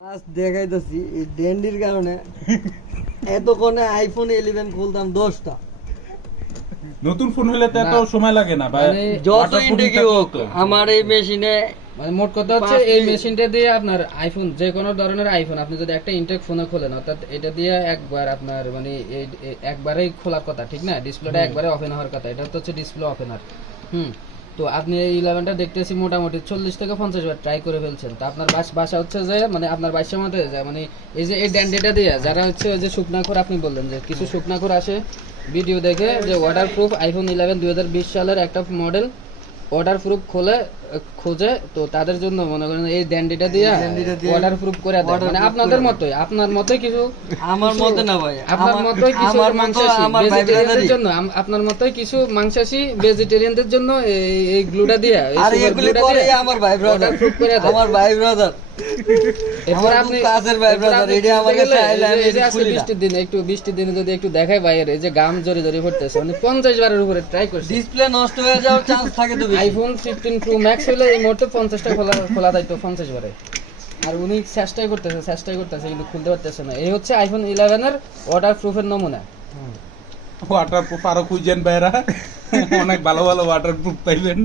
আজ দেখাইতেছি এই ডেন্ডির কারণে এতক্ষণে আইফোন 11 খুলতাম 10টা। নতুন ফোন হলে তো এত সময় লাগে না ভাই, মানে যত ইনটেকই হোক আমার এই মেশিনে মানে মোট কথা হচ্ছে এই মেশিনটা দিয়ে আপনার আইফোন যে কোনো ধরনের আইফোন আপনি যদি একটা ইনটেক ফোনে খোলেন, অর্থাৎ এটা দিয়ে একবার আপনার মানে একবারেই খোলার কথা, ঠিক না? ডিসপ্লেটা একবারে ওপেন হওয়ার কথা, এটা হচ্ছে ডিসপ্লে ওপেনার। তো আপনি এই 11টা দেখতেছি মোটামুটি 40 থেকে 50 বার ট্রাই করে ফেলছেন। তো আপনার বাসা হচ্ছে যে মানে আপনার বাসার মধ্যে হয়ে যায়, মানে এই যে এই ড্যান্ডেটা দিয়ে যারা হচ্ছে ওই যে শুকনাখোর, আপনি বললেন যে কিছু শুকনাখোর আসে ভিডিও দেখে যে ওয়াটারপ্রুফ আইফোন 11 2020 সালের একটা মডেল ওয়াটারপ্রুফ খোঁজে, তো তাদের জন্য মনে করেন এই ড্যান্ডিটা দিয়ে ওয়াটারপ্রুফ করে দেয়। মানে আপনাদের মতোই, আপনার মতোই কিছু, আমার মতে না ভাই, আপনার মতোই কিছু মাংসাশী ভেজিটেরিয়ানদের জন্য, আপনার মতোই কিছু মাংসাশী ভেজিটেরিয়ানদের জন্য এই গ্লুটা দিয়ে, এই আরে সুপার এগুলি গ্লুটা করে দিয়ে আমার ভাই ব্রাদার, ওয়াটারপ্রুফ করে দেয়। আমার ভাই ব্রাদার, এরপর আমার আপনি খুব কাছের ভাই ব্রাদার, এটা আমার কাছে আইলে আমি এই যে আজকে খুলি না। বৃষ্টির দিনে যদি একটু দেখাই বাইরে, এই যে গাম জড়ি জড়ি পড়তেছে, মানে 50 বারের উপরে ট্রাই করছি। ডিসপ্লে নষ্ট হয়ে যাওয়ার চান্স থাকে তো বেশি। আইফোন 15 প্রো ম্যাক্স হলে এই মুহূর্তে 50টা খোলা যাইতো 50 বারে, আর উনি চেষ্টাই করতেছে কিন্তু খুলতে পারতেছে না। এই হচ্ছে আইফোন 11 এর ওয়াটার প্রুফের নমুনা। ওয়াটারপ্রুফ আরো খুঁজেন ভাইরা, অনেক ভালো ভালো ওয়াটারপ্রুফ পাইবেন।